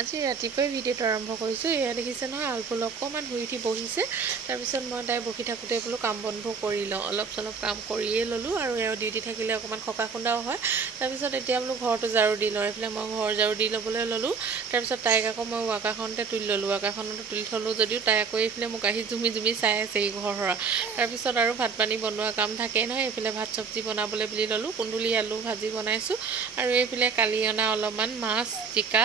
আজি ৰাতিপুৱাই ভিডিঅ'টো আৰম্ভ কৰিছোঁ। এয়া দেখিছে নহয়, আলফুল অকণমান শুই উঠি বহিছে। তাৰপিছত মই তাই বহি থাকোঁতে বোলো কাম বনবোৰ কৰি লওঁ, অলপ চলপ কাম কৰিয়ে ল'লোঁ। আৰু এওঁ ডিউটি থাকিলে অকণমান খকা খুন্দাও হয়। তাৰপিছত এতিয়া বোলো ঘৰটো ঝাৰু দি লওঁ। এইফালে মই ঘৰ ঝাৰু দি ল'বলৈ ল'লোঁ। তাৰপিছত তাইক আকৌ মই ৱাকাৰখনতে তুলি ল'লোঁ। ৱাকাৰখনতে তুলি থ'লোঁ যদিও তাই আকৌ এইফালে মোক আহি জুমি জুমি চাই আছে এই ঘৰ সৰা। তাৰপিছত আৰু ভাত পানী বনোৱা কাম থাকেই নহয়। এইফালে ভাত চব্জি বনাবলৈ বুলি ল'লোঁ। কুন্দুলি আলু ভাজি বনাইছোঁ। আৰু এইফালে কালি অনা অলপমান মাছ জিকা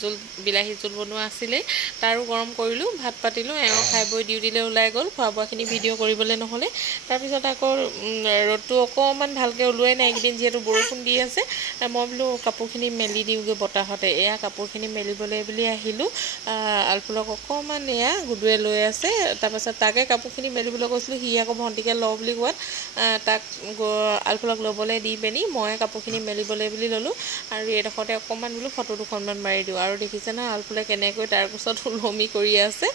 জোল বিলাহী জোল বনোৱা আছিলেই, তাৰো গৰম কৰিলোঁ। ভাত পাতিলোঁ। এওঁ খাই বৈ ডিউটিলৈ ওলাই গ'ল। খোৱা বোৱাখিনি ভিডিঅ' কৰিবলৈ নহ'লে। তাৰপিছত আকৌ ৰ'দটো অকণমান ভালকৈ ওলোৱাই নাই এইকেইদিন, যিহেতু বৰষুণ দি আছে। মই বোলো কাপোৰখিনি মেলি দিওঁগৈ বতাহতে। এয়া কাপোৰখিনি মেলিবলৈ বুলি আহিলোঁ। আলফুলক অকণমান এয়া গুদুৱে লৈ আছে। তাৰপাছত তাকে কাপোৰখিনি মেলিবলৈ কৈছিলোঁ, সি আকৌ ভণ্টিকে লওঁ বুলি কোৱাত তাক আলফুলক ল'বলৈ দি পিনি মই কাপোৰখিনি মেলিবলৈ বুলি ল'লোঁ। আৰু এইডোখৰতে অকণমান বোলো ফটো দুখনমান মাৰি দিওঁ। আৰু দেখিছে নহয় আলফুলে কেনেকৈ তাৰ কোচত ওলমি কৰি আছে।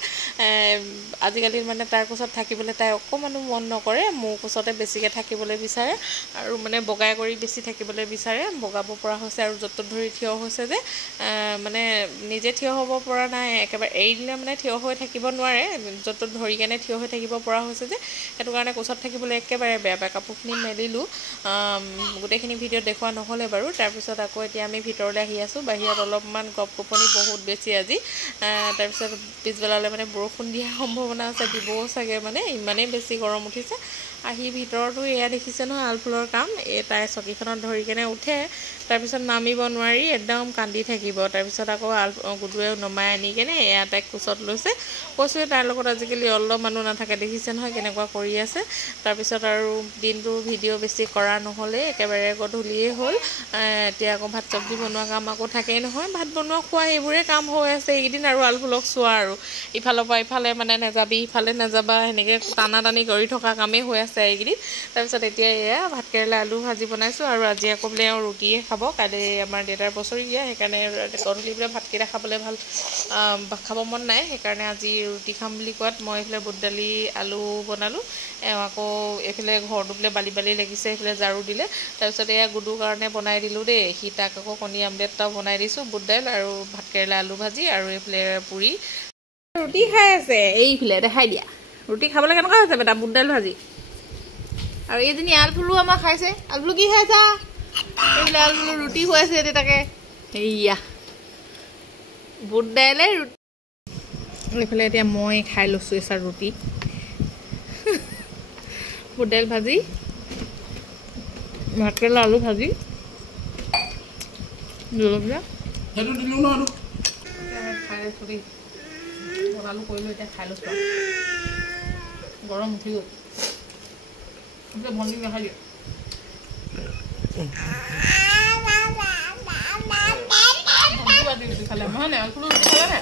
আজিকালি মানে তাৰ কোচত থাকিবলৈ তাই অকণমানো মন নকৰে। মোৰ কোচতে বেছিকৈ থাকিবলৈ বিচাৰে আৰু মানে বগাই কৰি বেছি থাকিবলৈ বিচাৰে। বগাব পৰা হৈছে আৰু য'ত ত'ত ধৰি থিয় হৈছে যে, মানে নিজে থিয় হ'ব পৰা নাই। একেবাৰে এৰি দিলে মানে থিয় হৈ থাকিব নোৱাৰে, য'ত ত'ত ধৰি কেনে থিয় হৈ থাকিব পৰা হৈছে যে, সেইটো কাৰণে কোচত থাকিবলৈ একেবাৰে বেয়া পায়। কাপোৰখিনি মেলিলোঁ। গোটেইখিনি ভিডিঅ'ত দেখুওৱা নহ'লে বাৰু। তাৰপিছত আকৌ এতিয়া আমি ভিতৰলৈ আহি আছোঁ। বাহিৰত অলপমান গপগপনি বহুত বেছি আজি। তাৰপিছত পিছবেলালৈ মানে বৰষুণ দিয়াৰ সম্ভাৱনা আছে, দিবও চাগে, মানে ইমানেই বেছি গৰম উঠিছে। আহি ভিতৰতো এয়া দেখিছে নহয় আলফুলৰ কাম। এই তাই চকীখনত ধৰি কেনে উঠে, তাৰপিছত নামিব নোৱাৰি একদম কান্দি থাকিব। তাৰপিছত আকৌ গুদুৱেও নমাই আনি কেনে এয়া তাইক কোচত লৈছে। কৈছোঁৱে তাইৰ লগত আজিকালি অলপ মানুহ নাথাকে। দেখিছে নহয় কেনেকুৱা কৰি আছে। তাৰপিছত আৰু দিনটো ভিডিঅ' বেছি কৰা নহ'লে, একেবাৰে গধূলিয়েই হ'ল। এতিয়া আকৌ ভাত চব্জি বনোৱা কাম আকৌ থাকেই নহয়। ভাত বনোৱা খোৱা এইবোৰেই কাম হৈ আছে এইকেইদিন। আৰু আলফুলক চোৱা আৰু ইফালৰ পৰা ইফালে মানে নাযাবি, ইফালে নাযাবা, সেনেকৈ টানা টানি কৰি থকা কামেই হৈ আছে এইকেইদিন। তাৰপিছত এতিয়া এয়া ভাতকেৰেলা আলু ভাজি বনাইছোঁ। আৰু আজি আকৌ বোলে এওঁ ৰুটিয়ে খাব। কাইলৈ আমাৰ দেউতাৰ বছৰীয়া, সেইকাৰণে গধূলি বোলে ভাতকেইটা খাবলৈ খাব মন নাই। সেইকাৰণে আজি ৰুটি খাম বুলি কোৱাত মই এইফালে বুট দালি আলু বনালোঁ। এওঁ আকৌ এইফালে ঘৰটো বোলে বালি বালি লাগিছে, এইফালে ঝাৰু দিলে। তাৰপিছত এয়া গুডুৰ কাৰণে বনাই দিলোঁ দেই। সি তাক আকৌ কণী আমলেট এটাও বনাই দিছোঁ। বুট দাইল আৰু ভাতকেৰেলা আলু ভাজি আৰু এইফালে পুৰি। ৰুটি খাই আছে এইফালে, দেখাই দিয়া। ৰুটি খাবলৈ কেনেকুৱা হৈছে বেটা? বুট দাইল ভাজি। আৰু এইজনী আলফুলো আমাৰ খাইছে। আলফুলো কি খাইছা? এইফালে আলফুলো ৰুটি খুৱাইছে এতিয়া তাকে। সেয়া বুট দাইলে ৰুটি। এইফালে এতিয়া মই খাই লৈছোঁ এচাৰ ৰুটি। বুট দাইল ভাজি, ভাতকেৰেলা আলু ভাজি, জলকীয়া খাই লৈছোঁ দেই। বনালোঁ কৰিলোঁ, এতিয়া খাই লৈছোঁ। গৰম উঠি গ'ল। ভণ্টি দেখাই দিয়ে। ৰুটি খালে নহয় নে? আলফুলো ৰুটি খালে নে?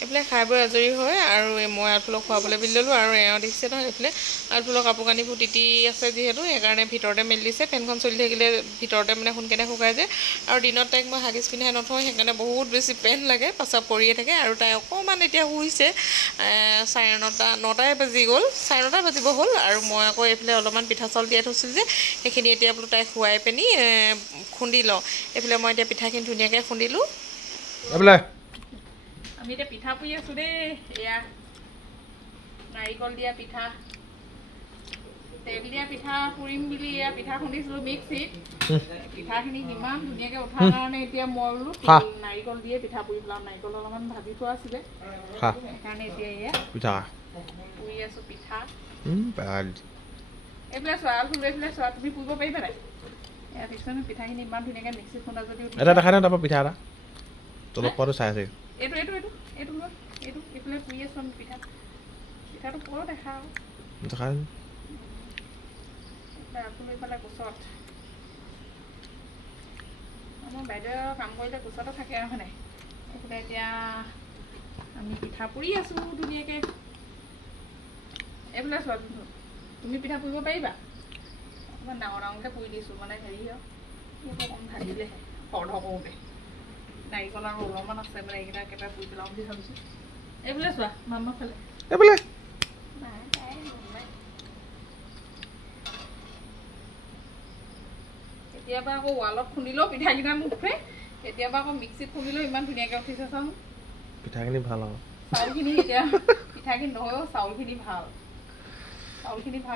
এইফালে খাই বৈ আজৰি হয় আৰু মই আলফুলক খুৱাবলৈ বুলি ল'লোঁ। আৰু এওঁ দেখিছে নহয় এইফালে আলফুলৰ কাপোৰ কানিবোৰ তিতি আছে যিহেতু, সেইকাৰণে ভিতৰতে মেলি দিছে। ফেনখন চলি থাকিলে ভিতৰতে মানে সোনকালে শুকাই যায়। আৰু দিনত তাইক মই হাগিছ পিন্ধাই নথওঁ, সেইকাৰণে বহুত বেছি পেন লাগে, প্ৰস্ৰাৱ কৰিয়ে থাকে। আৰু তাই অকণমান এতিয়া শুইছে। 9:30 বাজি গ'ল, 9:30 বাজিব হ'ল। আৰু মই আকৌ এইফালে অলপমান পিঠা চাউল তিয়াই থৈছিলোঁ যে, সেইখিনি এতিয়া বোলো তাইক খুৱাই পিনি খুন্দি লওঁ। এইফালে মই এতিয়া পিঠাখিনি ধুনীয়াকৈ খুন্দিলোঁ। আমি এতিয়া পিঠা পুৰি আছোঁ দেই। এয়া নাৰিকল দিয়া পিঠা, তেল দিয়া পিঠা পুৰিম বুলি এয়া পিঠা খুন্দিছিলোঁ মিক্সিত। পিঠাখিনি ইমান ধুনীয়াকৈ উঠাৰ কাৰণে এতিয়া মই বোলো নাৰিকল দিয়ে পিঠা পুৰি পেলাওঁ। নাৰিকল অলপমান ভাজি থোৱা আছিলে, সেইকাৰণে এতিয়া এয়া পুৰি আছোঁ পিঠা। এইফালে চোৱা আলফুল, এইফালে চোৱা। তুমি পুৰিব পাৰিবা নাই? এয়া দেখিছোঁ পিঠাখিনি ইমান ধুনীয়াকৈ মিক্সিত খুন্দা যদিও এটা দেখাই নাই। তাৰপৰা পিঠা এটা তলত পোৱাটো চাই আছে। এইটো এইটো এইটো এইটো লোৱা, এইটো এইফালে পুৰি আছোঁ আমি পিঠা। পিঠাটো বৰ দেখা আৰু দেখাই আলফুল এইফালে কোচত। আমাৰ বাইদেউ কাম কৰিলে কোচতে থাকে আৰু হয় নাই? এইফালে এতিয়া আমি পিঠা পুৰি আছোঁ ধুনীয়াকৈ। এইফালে চোৱা, তুমি পিঠা পুৰিব পাৰিবা? অকণমান ডাঙৰ ডাঙৰকৈ পুৰি দিছোঁ, মানে হেৰি আৰু অকণ ভাজিলেহে খৰধৰ কৰোঁতে। নাৰিকল আৰু অলপমান আছে মানে এইকেইটা একেবাৰে পুৰি পেলাম বুলি ভাবিছোঁ এইবোলে চোৱা মামা ফালে এইবোলে কেতিয়াবা আকৌ ৱালত খুন্দিলেও পিঠাকেইটা নুঠে কেতিয়াবা আকৌ মিক্সিত খুন্দিলেও ইমান ধুনীয়াকৈ উঠিছে চাওঁ পিঠাখিনি ভাল আৰু চাউলখিনি এতিয়া পিঠাখিনি নহয়ও চাউলখিনি ভাল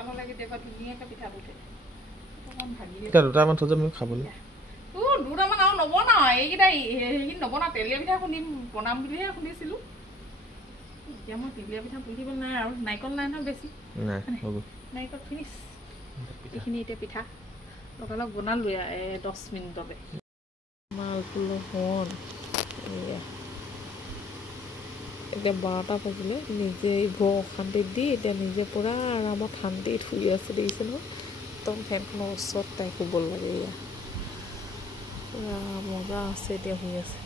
হ'লে কেতিয়াবা ধুনীয়াকৈ পিঠা উঠে অকণমান ভাগিলে এতিয়া দুটামান থৈ যাম খাবলৈ দুটামান আৰু নবনাওঁ এইকেইটা সেইখিনি নবনাওঁ তেলীয়া পিঠা বনাম বুলিহে খুন্দিছিলোঁ এতিয়া মই তেলীয়া পিঠা পুৰিব নাই আৰু নাৰিকল নাই নহয় বেছি নাই হ'ব নাৰিকল ফিনিছ এইখিনি এতিয়া পিঠা লগালগ বনালোঁ 10 মিনিটতে মালপোৱা হ'ল এতিয়া 12টা বাজিলে নিজে বৰ অশান্তিত দি এতিয়া নিজে পূৰা আৰামত শান্তিত শুই আছে দেখিছে নহয় একদম ফেনখনৰ ওচৰত তাই শুব লাগে এয়া পূৰা মজা আছে এতিয়া শুই আছে